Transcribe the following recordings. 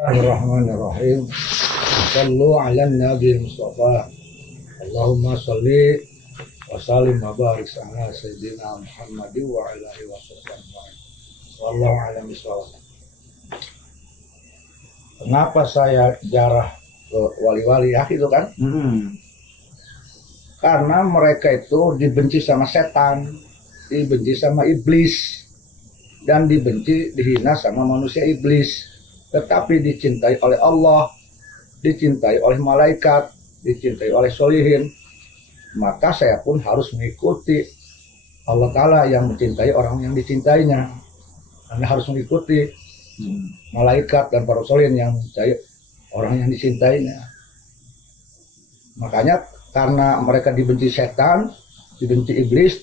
Bismillahirrahmanirrahim. Sallu ala nabi Mustafa. Allahumma salli wa sallim wa barik ala sayyidina Muhammad wa ala alihi wa sahbihi. Wallahu a'lam bishawab. Kenapa saya jarah ke wali-wali ya itu kan? Karena mereka itu dibenci sama setan, dibenci sama iblis, dan dibenci, dihina sama manusia iblis. Tetapi dicintai oleh Allah, dicintai oleh malaikat, dicintai oleh solihin. Maka saya pun harus mengikuti Allah Ta'ala yang mencintai orang yang dicintainya. Anda harus mengikuti malaikat dan para solihin yang mencintai orang yang dicintainya. Makanya karena mereka dibenci setan, dibenci iblis,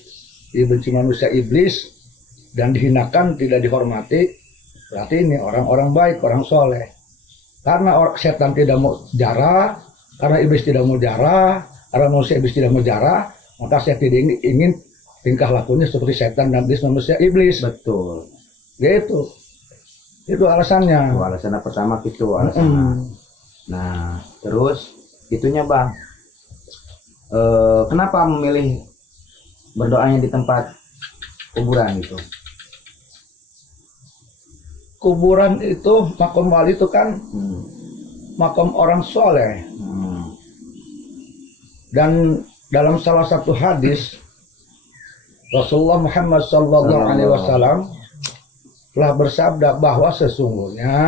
dibenci manusia iblis, dan dihinakan, tidak dihormati, berarti ini orang-orang baik, orang soleh. Karena setan tidak mau jarah, karena iblis tidak mau jarah, karena manusia iblis tidak mau jarah, maka saya tidak ingin tingkah lakunya seperti setan dan iblis manusia iblis. Betul. Gitu. Itu alasannya. Itu alasannya pertama gitu alasannya. Nah, terus itunya Bang. Kenapa memilih berdoanya di tempat kuburan gitu? Kuburan itu, makom wali itu kan makom orang soleh. Dan dalam salah satu hadis Rasulullah Muhammad SAW telah bersabda bahwa sesungguhnya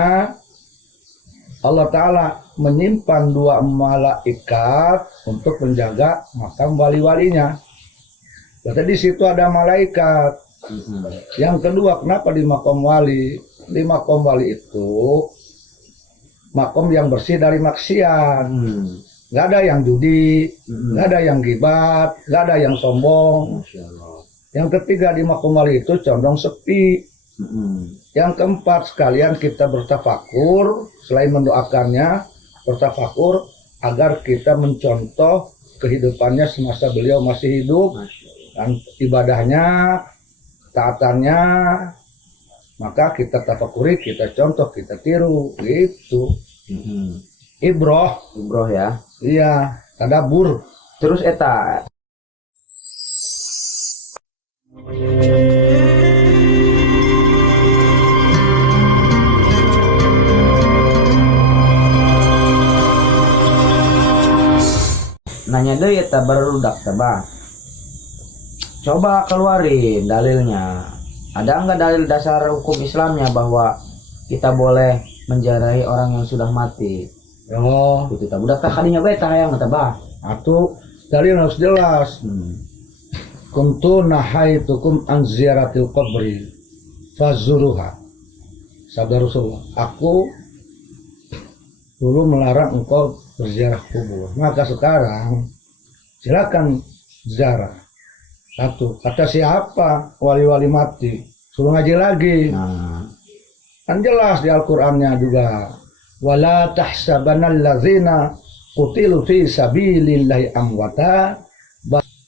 Allah Ta'ala menyimpan 2 malaikat untuk menjaga makam wali-walinya. Berarti di situ ada malaikat. Yang kedua, kenapa di makom wali? Di makom wali itu makom yang bersih dari maksiat. Nggak ada yang judi, nggak ada yang ghibat, nggak ada yang sombong. Yang ketiga, di makom wali itu condong sepi. Yang keempat, sekalian kita bertafakur, selain mendoakannya, bertafakur agar kita mencontoh kehidupannya semasa beliau masih hidup, dan ibadahnya, taatannya, maka kita tafakuri, kita contoh, kita tiru, gitu. Ibroh ya. Iya, tadabur. Terus eta nanya deh eta barudak teh Bang. Coba keluarin dalilnya. Ada enggak dalil dasar hukum Islamnya bahwa kita boleh menjarahi orang yang sudah mati? Oh, itu tak budak tah kadinya bae tah hayang teh Bang. Atuh dalil harus jelas. Kuntu nahaitukum an ziyaratil qabri fazuruha. Sabda Rasulullah, aku dulu melarang engkau berziarah kubur, maka sekarang silakan ziarah. Satu, kata siapa wali-wali mati? Suruh ngaji lagi. Kan jelas di Al-Qur'annya juga. Wala tahsabanal ladzina qutilu fi sabilillahi amwata.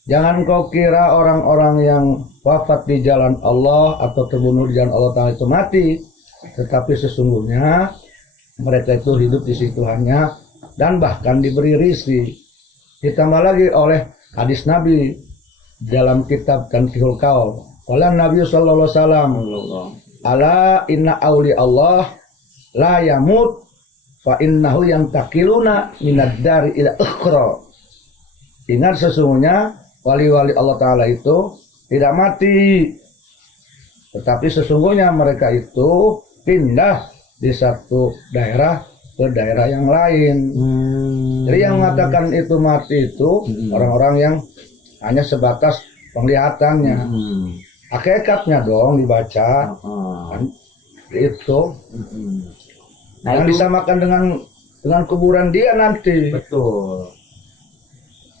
Jangan kau kira orang-orang yang wafat di jalan Allah atau terbunuh di jalan Allah Ta'ala itu mati, tetapi sesungguhnya mereka itu hidup di situ hanya dan bahkan diberi rizki. Ditambah lagi oleh hadis Nabi dalam kitab Tanqihul Qaul. Qala Nabi sallallahu alaihi wasallam, ala inna auli Allah la yamut fa innahu yantakiluna minad dari ila ukhra. Ingat, sesungguhnya wali-wali Allah Ta'ala itu tidak mati, tetapi sesungguhnya mereka itu pindah di satu daerah ke daerah yang lain. Jadi yang mengatakan itu mati itu orang-orang yang hanya sebatas penglihatannya. Hakikatnya dong dibaca kan, itu. Nah, yang disamakan dengan kuburan dia nanti. Betul.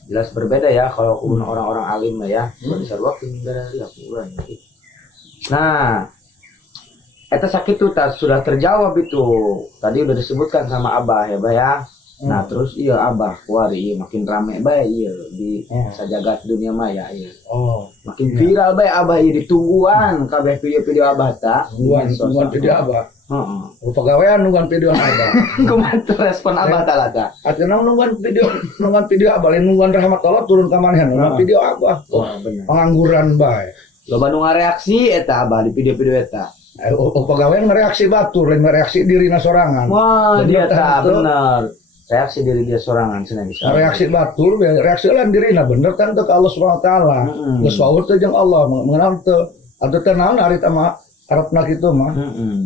Jelas berbeda ya kalau kuburan orang-orang alim ya. Disarwakin dari kuburan. Nah, eta sakit itu sudah terjawab itu. Tadi udah disebutkan sama Abah ya, Bah ya. Nah, terus iya Abah kuari makin rame bae iya di sajagat dunia maya iya. Makin viral bae Abah ieu ditungguan kabeh video-video Abah ta. Tungguan video Abah. Heeh. Pegawaian nungguan video abah. Kumaha teu respon abah talata? Artinya nungguan video abah, lain nungguan rahmat Allah turun ka maneh nungguan video abah. Wah, bener. Pengangguran bae. Loba nu ngareaksi eta abah di video-video eta. Pegawaian ngereaksi batur, lain ngereaksi dirina sorangan. Wah, Jadi dia eta tak itu bener. Reaksi diri dia sorangan cenah bisa. reaksi batur, reaksi lain dirina bener kan teu ka Allah Subhanahu wa taala. Geus wawur teh jeung Allah, mengenal teu atuh teh naon ari teh mah arepna kitu mah.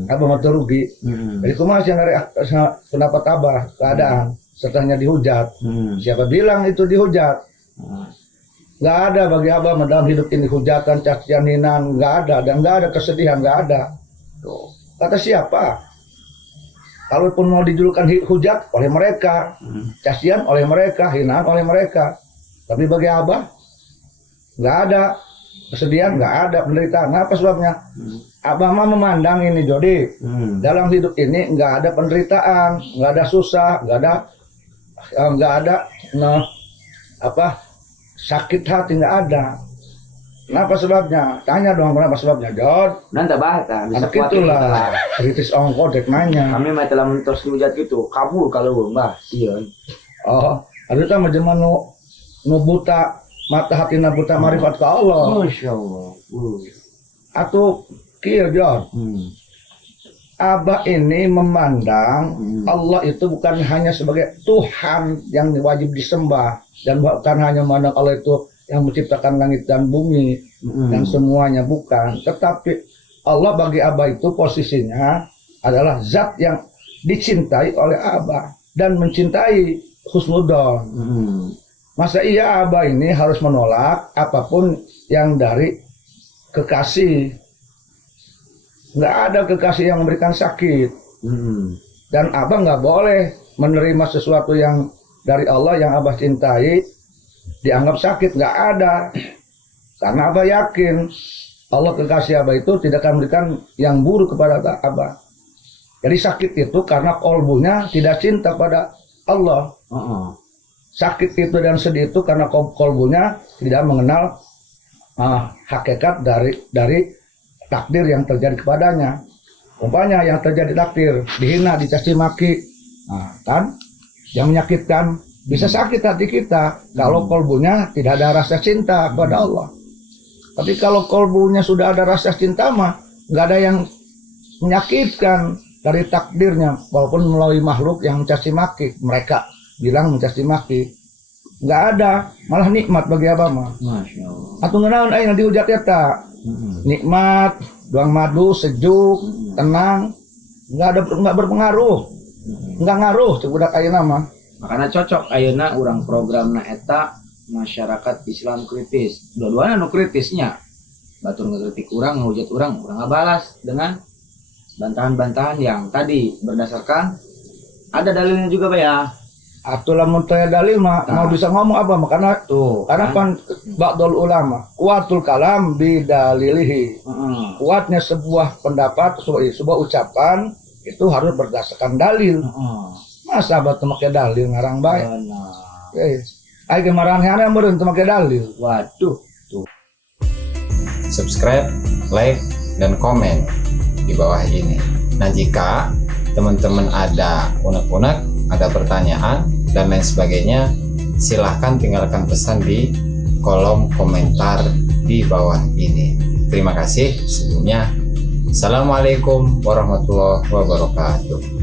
Abah mah teu rugi. Jadi kumaha sih pendapat abah keadaan setelahnya dihujat. Siapa bilang itu dihujat? Nggak ada bagi abah mah dalam hidup ini hujatan, cacian, hinaan, nggak ada, dan nggak ada kesedihan, nggak ada. Tuh. Kata siapa? Kalaupun mau dijulukan hujat oleh mereka, cacian oleh mereka, hinaan oleh mereka. Tapi bagi abah nggak ada kesedihan, nggak ada penderitaan. Apa sebabnya? Abah mah memandang ini Jody, dalam hidup ini nggak ada penderitaan, nggak ada susah, nggak ada sakit hati, nggak ada. Kenapa sebabnya? Tanya dong kenapa sebabnya, Jod. Nanti bahasa bisa Anak itulah kritis ongko dek nanya. Kami mah telah mentos hujat gitu, kabur kalau mbah, sieun. Oh, ada tuh macam nu buta mata hati na buta marifat ke Allah. Masya Allah. Atau kieu Jod. Abah ini memandang Allah itu bukan hanya sebagai Tuhan yang wajib disembah, dan bukan hanya memandang Allah itu yang menciptakan langit dan bumi dan semuanya, bukan. Tetapi Allah bagi abah itu posisinya adalah zat yang dicintai oleh abah dan mencintai husnudzon. Masa iya abah ini harus menolak apapun yang dari kekasih? Nggak ada kekasih yang memberikan sakit. Dan abah nggak boleh menerima sesuatu yang dari Allah yang abah cintai dianggap sakit, nggak ada. Karena abah yakin Allah kekasih abah itu tidak akan memberikan yang buruk kepada abah. Jadi sakit itu karena kolbunya tidak cinta pada Allah. Sakit itu dan sedih itu karena kolbunya tidak mengenal hakikat dari takdir yang terjadi kepadanya. Umpamanya yang terjadi takdir, dihina, dicaci maki, kan yang menyakitkan, bisa sakit hati kita kalau kolbunya tidak ada rasa cinta kepada Allah. Tapi kalau kolbunya sudah ada rasa cinta mah nggak ada yang menyakitkan dari takdirnya, walaupun melalui makhluk yang mencaci maki. Mereka bilang mencaci maki, nggak ada, malah nikmat bagi abah mah. Masya Allah. Atau ngenaon ayeuna dihujat eta. Nikmat, doang madu, sejuk, tenang, nggak berpengaruh, nggak ngaruh cebudak ayeuna mah. Makanya cocok ayeuna urang programna eta masyarakat Islam kritis. Dua-duanya nu kritisnya. Batur ngekritik urang, ngehujat urang ngabalas dengan bantahan-bantahan yang tadi berdasarkan ada dalilnya juga Pak ya. Atuh lamun teu dalil mah mau bisa ngomong apa mah karena Tuh. karena kan ba'dul ulama kuatul kalam bidalilihi. Kuatnya sebuah pendapat, sebuah ucapan itu harus berdasarkan dalil. Masa abah teu make dalil ngarang bae. Ai gemarahan meureun teu make dalil. Waduh. Subscribe, like, dan komen di bawah ini. Nah, jika teman-teman ada unek-unek, ada pertanyaan, dan lain sebagainya, silahkan tinggalkan pesan di kolom komentar di bawah ini. Terima kasih sebelumnya. Assalamualaikum warahmatullahi wabarakatuh.